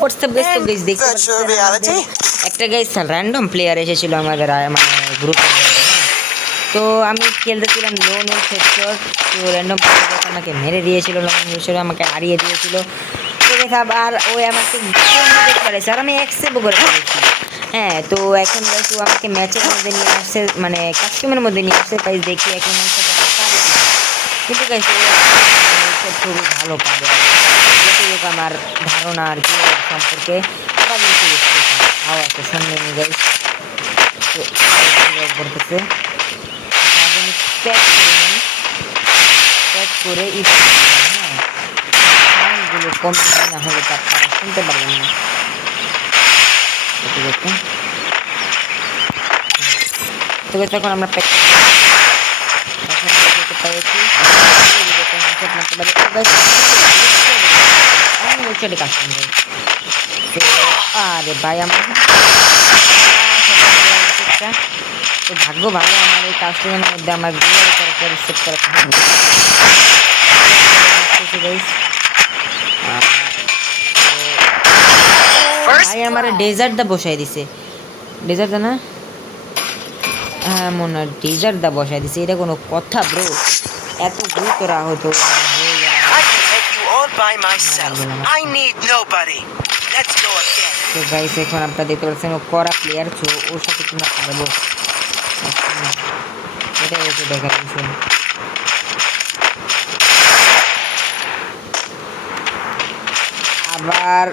WhatsApp guys, তো guys দেখতে পাচ্ছেন একটা গাইস র্যান্ডম প্লেয়ার এসেছিল আমাদের মানে গ্রুপে। তো আমি খেলতেছিলাম লোন সেক্টর, তো র্যান্ডম প্লেয়ার আমাকে মেরে দিয়েছিল, লোন সেক্টরে আমাকে হারিয়ে দিয়েছিল। তো গাইস আবার ওই আমাকে দেখতে পারেছে আর আমি অ্যাকসেপ্ট করে ফেলেছি। হ্যাঁ, তো এখন গাইস ও আমাকে ম্যাচের মধ্যে নিয়ে আসছে, মানে কাস্টমের মধ্যে নিয়ে আসছে। গাইস দেখি এখন ওর সাথে পারি কিনা। কিন্তু গাইস ও খুবই ভালো পারে যতটুকু আমার ধারণা আর কি ওর সম্পর্কে। আবার আছে সামনে নিয়ে গাইস, তো করতেছে প্যাক করে নিই, প্যাক করে হ্যাঁ সাউন্ডগুলো কম না হলে তো আপনারা শুনতে পারবেন না। ঠিক আছে, তবে তখন আমরা প্যাক পেয়েছি। আরে ভাই আমার তো ভাগ্য ভালো, আমার এই কাস্টমের মধ্যে আমার সেট করা ভাই আমার ডেজার্ট দা বসাই দিছে। ডেজার্ট দা না, হ্যাঁ মনে হয় ডেজার্ট দা বসাই দিছে। এটা কোনো কথা ব্রো? এত গুরুতর আহত তো গাইস এখন আপনারা দেখতে পাচ্ছেন ও করা প্লেয়ার, তো ওর সাথে তোমরা পারবো এটাই ওকে দেখা দিয়েছে। আবার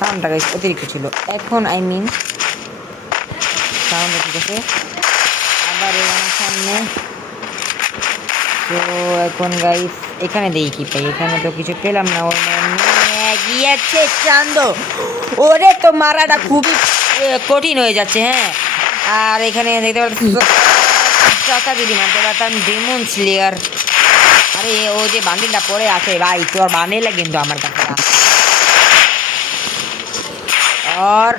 সাউন্ডটা গাইস অতিরিক্ত ছিল, এখন আই মিন সাউন্ডটা ঠিক আছে। আবার সামনে তো এখন গাইস এখানে দেখি কি পাই, এখানে তো কিছু পেলাম না। ওর গিয়েছে চান্দ, ওরে তো মারাটা খুবই কঠিন হয়ে যাচ্ছে। হ্যাঁ, আর এখানে দেখতে পাচ্ছি চাকা যদি মারতে পারতাম ডেমন স্লেয়ার। আরে ও যে বান্ডিলটা পরে আছে ভাই, তোর বান্ডিলটা কিন্তু আমার কাছে और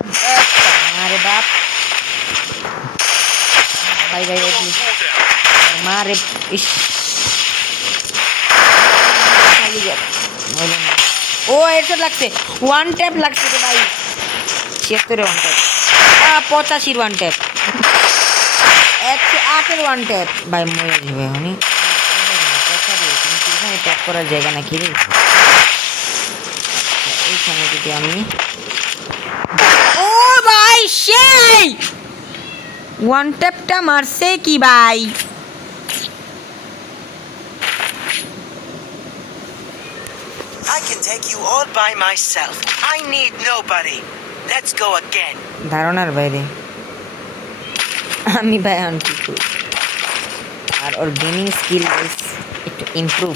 हमारे बाप भाई भाई हमारे इस ও এটা লাগছে, ওয়ান ট্যাপ লাগছে রে ভাই, 76 one tap, 85 one tap, 108 one tap ভাই, মরে যাবে হনি। ট্যাপ করার জায়গা নাকি রে এইখানে? যদি আমি সেই ওয়ান ট্যাপটা মারছে কি ভাই? I can take you all by myself. I need nobody. Let's go again. ধারণার বাইরে আমি ভাই আনছি। আর ওর গেমিং স্কিল একটু ইমপ্রুভ,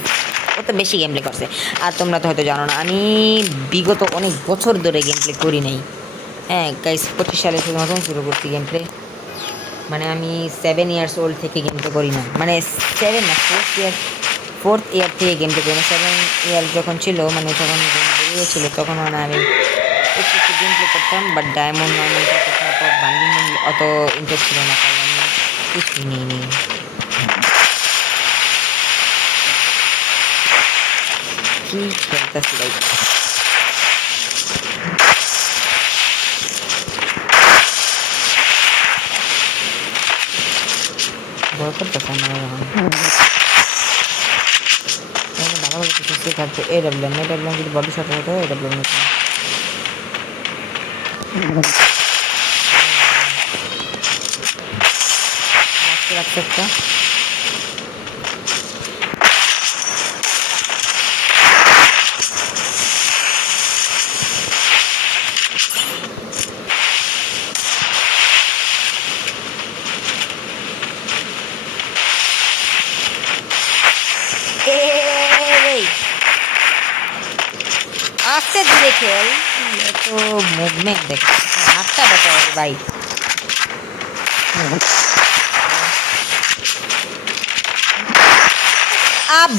ও তো বেশি গেম প্লে করছে। আর তোমরা তো হয়তো জানো না, আমি বিগত অনেক বছর ধরে গেম প্লে করি নাই। হ্যাঁ গাইস 25 সালে শুধু নতুন শুরু করছি গেম প্লে, মানে আমি 7 ইয়ার্স ওল্ড থেকে গেম প্লে করি না, মানে 7 না 4th ইয়ার থেকে গেম প্লে করি না। 7 ইয়ার যখন ছিল, মানে যখন গেম বেরিয়েছিল তখন মানে আমি একটু গেম প্লে করতাম, বাট ডায়মন্ড বান্ডিং অত ইন্টারেস্ট ছিল না, তাই আমি কিছুই নিইনি। কি খেলতেছি ভাই, ভয় করতেছে আমার ভালো ভালো কিছু শেখাচ্ছে। এডাব্লিউএম যদি বডি শট হতো, এডাব্লিউএম রাখছে একটা। আস্তে ধীরে খেল, তো মুভমেন্ট দেখ, হাতটা বাঁচাও ভাই।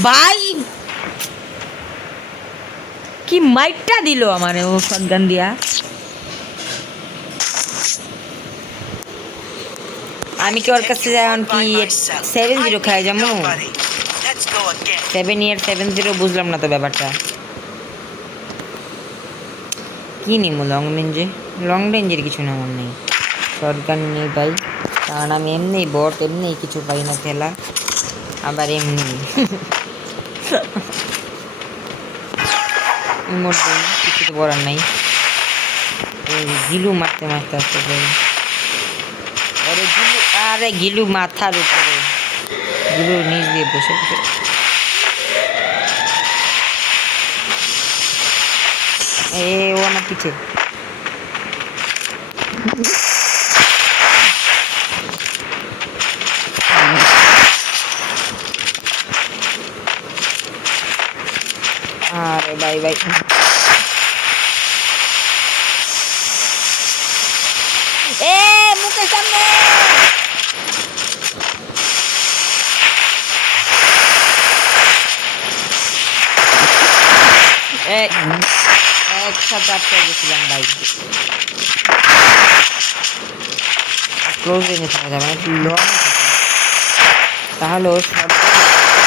ভাই কি মাইটটা দিল আমারে ও শটগান দিয়া। আমি কি ওর কাছে এখন কি 7-0 খাই যাবো? 7 ইয়ার 7-0 বুঝলাম না তো ব্যাপারটা। কি নিবো লং রেঞ্জের কিছু না আমার নেই, শটগান নেই ভাই, কারণ আমি এমনি বট এমনি কিছু পাই না খেলা, আবার এমনি কিছু তো বলার নাই। গিলু মারতে মারতে আসতে ভাই, আরে গিলু মাথার উপরে, গিলু নিচ দিয়ে বসে বসে ও আমার পিছে। আরে ভাই মুখের সামনে একসাথে আটকে গেছিলাম ভাই। ক্লোজ রেঞ্জে থাকা যাবে না, একটু লং তাহলে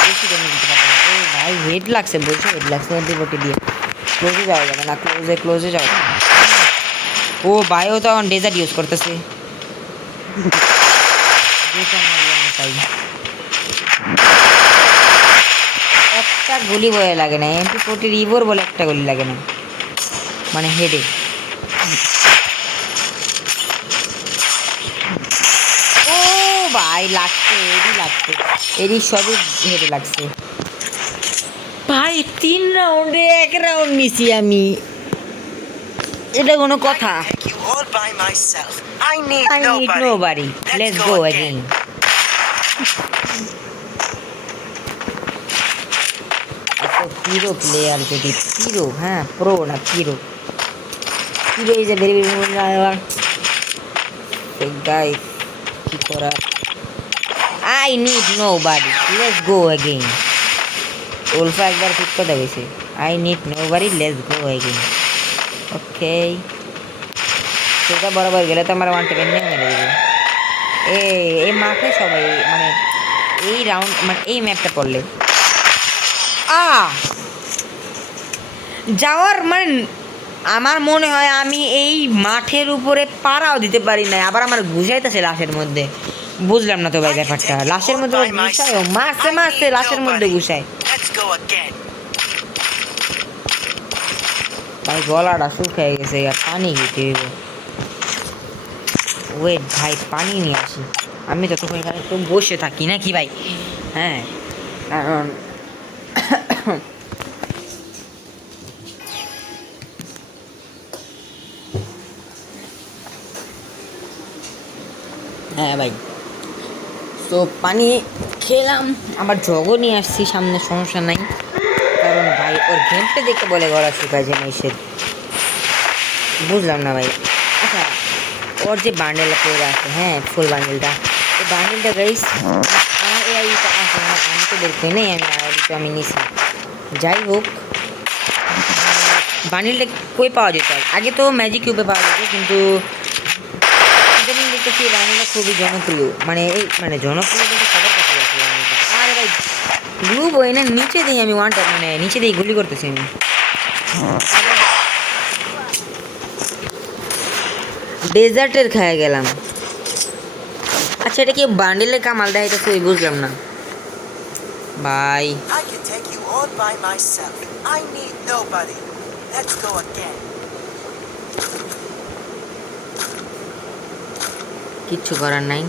বেশি রেঞ্জে দিতে পারবে না। ও ভাই হেড লাগছে, বলছে হেড লাগছে বটি দিয়ে, ক্লোজে যাওয়া যাবে না, ক্লোজে যাওয়া যাবে। ও ভাই ও তখন ডেজার্ট ইউজ করতেছে, একটা গুলি বয়ে লাগে না, MP40 রিভোর বলে একটা গুলি লাগে না, মানে হেডে। ও ভাই লাগছে, এরই সবই হেডে লাগছে ভাই। 3 রাউন্ডে 1 রাউন্ড নিছি আমি, এটা কোনো কথা? I need nobody. Let's go again. Hero player যদি hero, হ্যাঁ pro না hero is a very good player. Hey guys, কি করা? I need nobody. Let's go again. ULFA একবার ঠিক কথা গেছে, I need nobody. Let's go again. Okay. সেটা বরাবর গেলে তো আমার 1 টেপে নিয়ে মেরে দেবে। এই মাঠে সবাই মানে এই রাউন্ড মানে এই ম্যাপটা পড়লে যাওয়ার মানে আমার মনে হয় আমি এই মাঠের উপরে পাড়াও দিতে পারি না, আবার আমার ঘুষাইতেছে লাশের মধ্যে, বুঝলাম না তো ভাই ব্যাপারটা। লাশের মধ্যে ঘুষায়, মারতে লাশের মধ্যে ঘুষায় ভাই। গলাটা শুকিয়ে গেছে, আর পানি খেতে হইব। ওয়েট ভাই পানি নিয়ে আসি, আমি তো তখন এখানে একটু বসে থাকি নাকি ভাই? হ্যাঁ কারণ হ্যাঁ ভাই, তো পানি খেলাম, আবার জগও নিয়ে আসছি সামনে, সমস্যা নাই। কারণ ভাই ওর গেমটা দেখে বলে গলা শুকায় যে মেসের, বুঝলাম না ভাই। আচ্ছা ওর যে বান্ডেলটা পড়ে আছে, হ্যাঁ ফুল বান্ডেলটা, এই বান্ডেলটা গাইস আমার এই আইডিটা আছে না, আমি তো বের করি নেই, আমি আইডিটা আমি নিছি। যাই হোক বান্ডেলটা কই পাওয়া যেত? আগে তো ম্যাজিক কিউবে পাওয়া যেত, কিন্তু ইদানিং দেখতেছি এই বান্ডেলটা খুবই জনপ্রিয়, মানে এই মানে জনপ্রিয় কিন্তু সবার কাছে আছে বান্ডেলটা। আরে ভাই গ্লুব হয় না, নিচে দিই আমি ওয়ানটা, মানে নিচে দিই গুলি করতেছি আমি। ডেজার্টের খেয়ে গেলাম। আচ্ছা এটা কি বান্ডেলে কামাল দেখাইতেছে বুঝলাম না ভাই। কিচ্ছু করার নাই।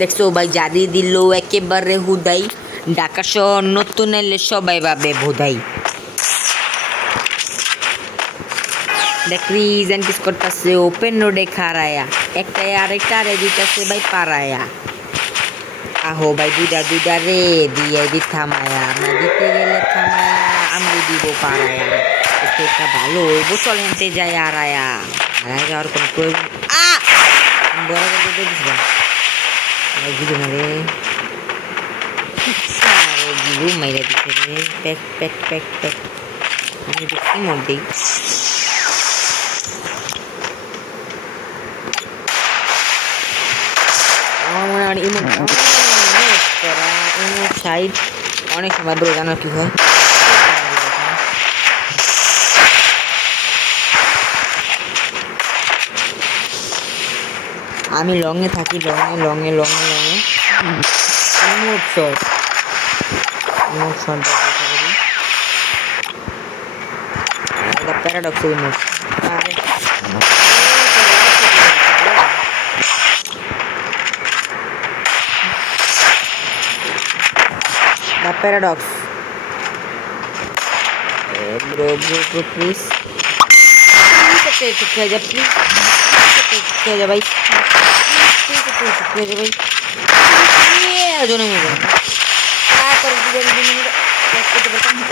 দেখছো ভাই জাদি দিল একেবারে হুদাই, ঢাকা শহর নতুন এলে সবাই ভাবে বোধাই। দেখ রিজেন্টিস করতেছে ওপেন রোডে খারায়া, একটাই আরেকটা রে দিতেছে ভাই পারায়া। আহো ভাই দুইটা রে দিয়ে দি থামায়া, না দিতে গেলে থামায়া আমি দিব পারায়া। এটা ভালো বোতল হেনতে যায় আরায়া, আরায়া যাওয়ার কোনো প্রয়োজন বড় করে দেখছিলাম ভাই, বুঝো না রে আরে গিলু মাইরা দিছে রে প্যাক প্যাক প্যাক প্যাক আমি দেখি মোট দেই আমার মনে হয় ইমোট করা ইমোট সাইড অনেক সময় ব্রো জানো কি হয় আমি লংয়ে থাকি লংয়ে ইমোট শট এটা প্যারাডক্স ইমোট আরে The paradox. Bro, please. Please, भाई.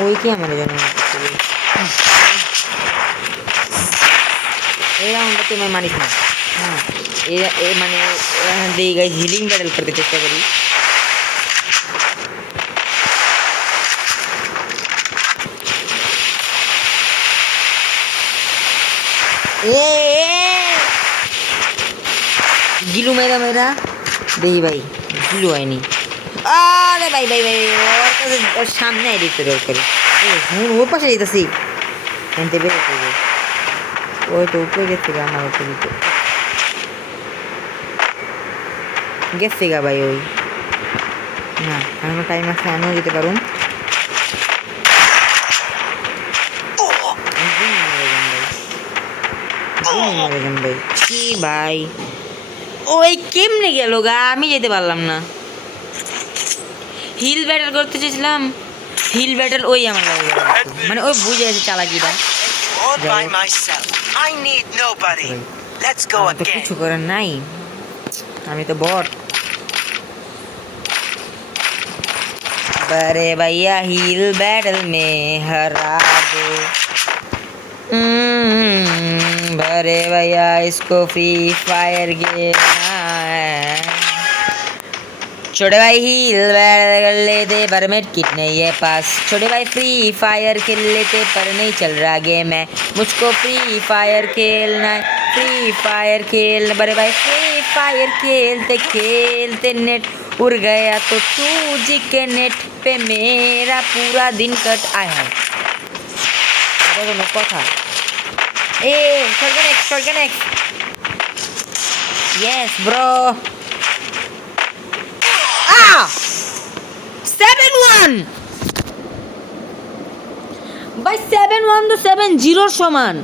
ওই কি আমার জন্য এই রাউন্ডটা তুমি মানিস না হ্যাঁ এ মানে দিয়ে গাইস হিলিং ব্যাটল করতে চেষ্টা করি গিলু মেরা দেখি ভাই গিলু হয়নি আরে ভাই ওর সামনে এডিট করে ওর পাশে যেতেছি এনতে বেরোতে ওই তো উপরে গেছে আমার উপরে গেছে গা ভাই ওই না আমার টাইম আছে আমিও যেতে পারুন ভাই কি ভাই ওই কেমনে গেল গা আমি যেতে পারলাম না হিল ব্যাটল করতে চেয়েছিলাম হিল ব্যাটল ওই আমার লাগে মানে ওই বুঝে গেছে চালাকিটা কিছু করার নাই আমি তো বট बड़े भैया हील बैटल में हरा दो बड़े भैया इसको फ्री फायर खेलना है छोटे भाई हील बैटल कर लेते पर मेट किट नहीं है पास छोटे भाई फ्री फायर खेल लेते पर नहीं चल रहा गेम है मुझको फ्री फायर खेलना है फ्री फायर खेलना बड़े भाई फ्री फायर खेलते खेलते नेट उड़ गया तो तू जी के नेट पे मेरा पूरा दिन कट आया है देखो कथा ए शॉटगन एक्स यस ब्रो आ 7-1 भाई 7-1 तो 7-0 समान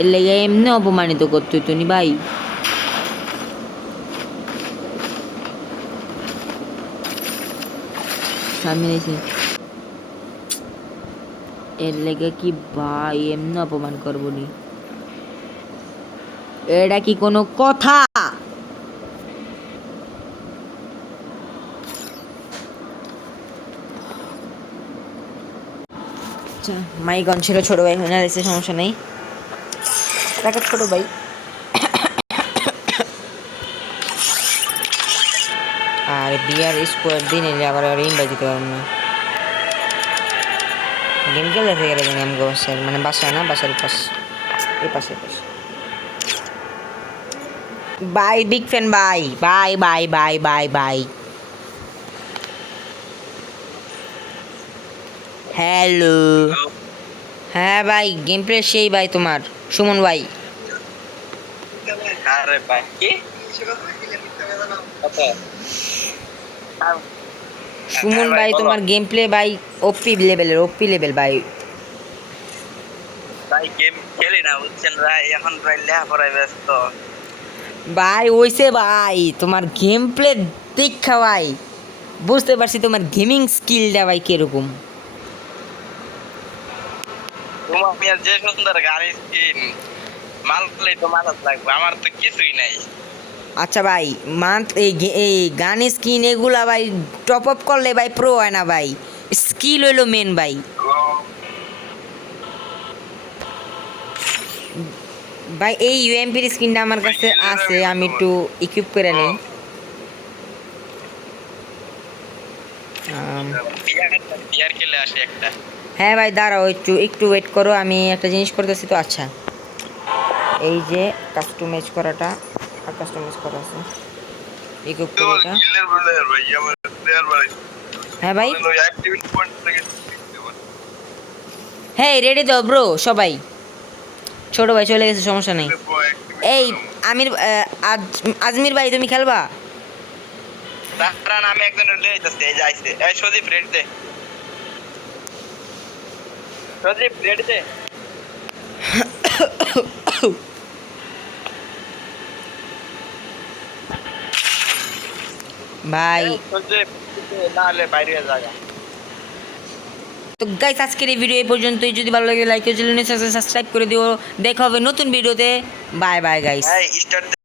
এর লেগে এমনি অপমানিত করতে হইতো নি ভাই সামনে এসে এর লেগে কি ভাই এমনি অপমান করবো নি এটা কি কোনো কথা আচ্ছা মাইক অন ছিল ছোট ভাই হয়ে যাচ্ছে সমস্যা নেই দেখা ছোট ভাই আর বিয়ার স্কোয়ার দিন এলে আবার ইনভাইট দিতে পারবো না গেম খেলতে গেলে আমি বাসায় মানে বাসায় না বাসার পাশ এই পাশে bye big fan bye hello হ্যাঁ ভাই গেম প্লে সেই ভাই তোমার সুমন ভাই আরে ভাই কি সুমন ভাই তোমার গেম প্লে ভাই ওপি লেভেল ভাই গেম খেলি না বুঝছেন ভাই এখন ভাই লেখাপড়ায় ব্যস্ত ভাই ওইসে ভাই তোমার গেম প্লে দেখা ভাই বুঝতে পারছি তোমার গেমিং স্কিলটা ভাই কিরকম তোমার মিয়া যে সুন্দর গাড়ি স্কিন মাল প্লে তো মাথাত লাগবে আমার তো কিছুই নাই আচ্ছা ভাই মান্থ এই গান স্কিন এগুলা ভাই টপ আপ করলে ভাই প্রো হয় না ভাই স্কিল হইলো মেন ভাই ভাই এই ইউএমপির স্কিনটা আমার কাছে আছে, আমি একটু ইকুইপ করে নিই। বিয়ার খেলে আসে একটা। হ্যাঁ ভাই দাঁড়াও, একটু একটু ওয়েট করো, আমি একটা জিনিস করতেছি। তো আচ্ছা, এই যে কাস্টমাইজ করাটা, আর কাস্টমাইজ করা আছে ইকুইপ করে এটা। হ্যাঁ ভাই, হ্যাঁ রেডি তো ব্রো সবাই। ছোট ভাই চলে গেছে, সমস্যা নেই। এই আমির আজমির ভাই তুমি খেলবা? দাঁড়ান আমি একজনের লয়ে যাইতেছি, এই যে আইছে। এই সদীপ রেড দে, সদীপ রেড দে। ভাই সদীপ না হলে বাইরে হয়ে যাবে। তো গাইস আজকের এই ভিডিও এই পর্যন্তই। যদি ভালো লাগে লাইক করে চ্যানেলটি সাবস্ক্রাইব করে দিও। দেখা হবে নতুন ভিডিওতে। Bye bye guys. এই স্টার্ট